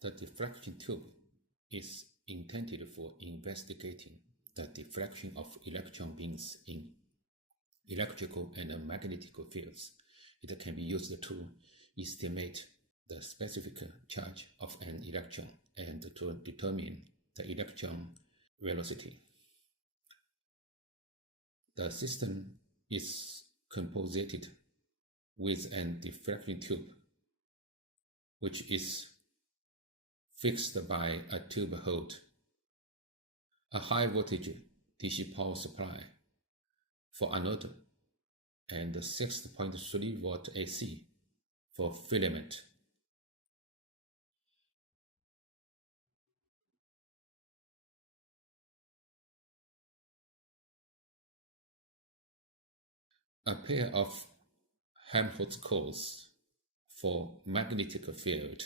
The deflection tube is intended for investigating the deflection of electron beams in electrical and magnetic fields. It can be used to estimate the specific charge of an electron and to determine the electron velocity. The system is composited with an deflection tube, which is fixed by a tube hold, a high voltage DC power supply for anode, and 6.3 volt AC for filament. A pair of Helmholtz coils for magnetic field,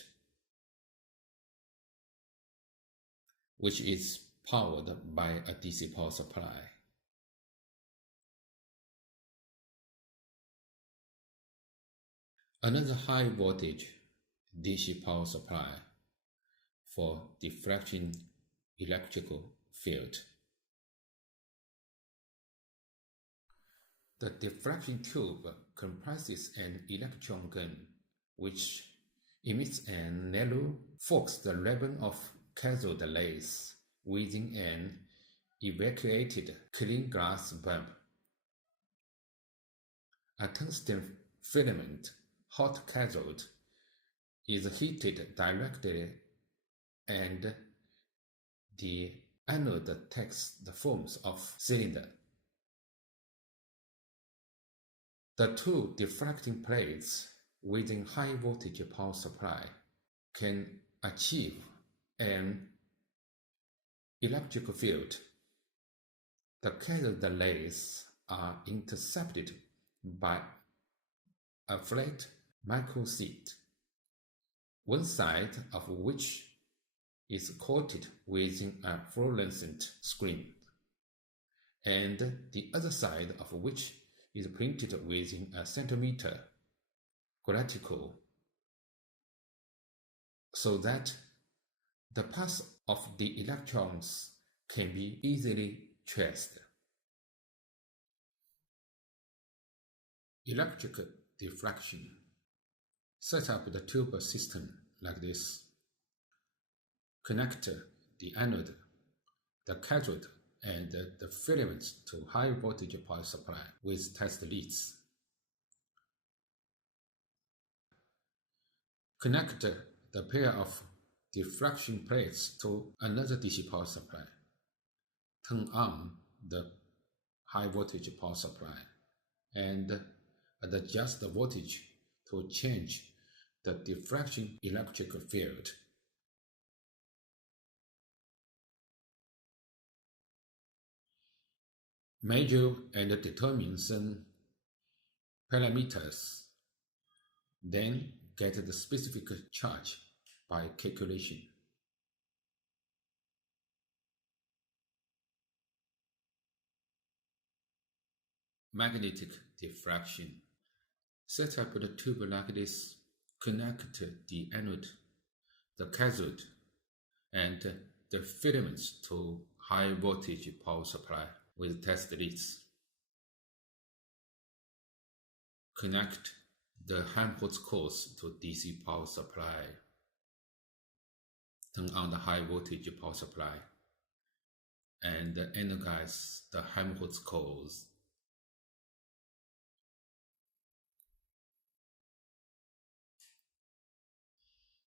which is powered by a DC power supply. Another high voltage DC power supply for deflecting electrical field. The deflection tube comprises an electron gun which emits a narrow focused ribbon of cathode rays within an evacuated clean glass bulb. A tungsten filament hot cathode is heated directly and the anode takes the forms of cylinder. The two deflecting plates within high voltage power supply can achieve an electric field. The cathode rays are intercepted by a flat microsheet, one side of which is coated with a fluorescent screen, and the other side of which is printed within a centimeter graticle, so that the path of the electrons can be easily traced. Electric deflection. Set up the tube system like this. Connect the anode, the cathode, and the filaments to high voltage power supply with test leads. Connect the pair of deflection plates to another DC power supply. Turn on the high voltage power supply and adjust the voltage to change the deflection electric field. Measure and determine some parameters, then get the specific charge by calculation. Magnetic deflection. Set up the tube like this. Connect the anode, the cathode, and the filaments to high voltage power supply with test leads. Connect the Helmholtz coils to DC power supply. Turn on the high voltage power supply and energize the Helmholtz coils.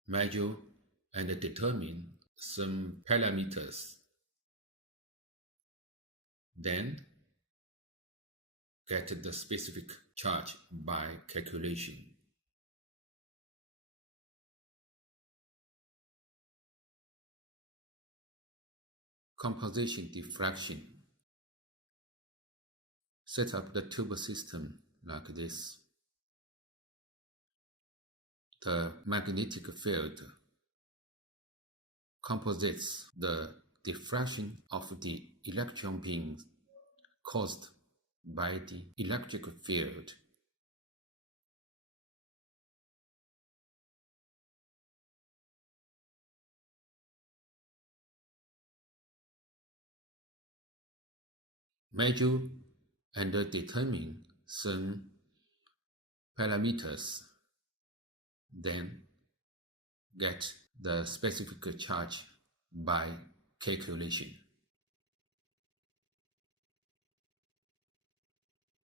Measure and determine some parameters. Then get the specific charge by calculation. Composition deflection. Set up the tube system like this. The magnetic field composites the deflection of the electron beams caused by the electric field. measure and determine some parameters, then get the specific charge by calculation.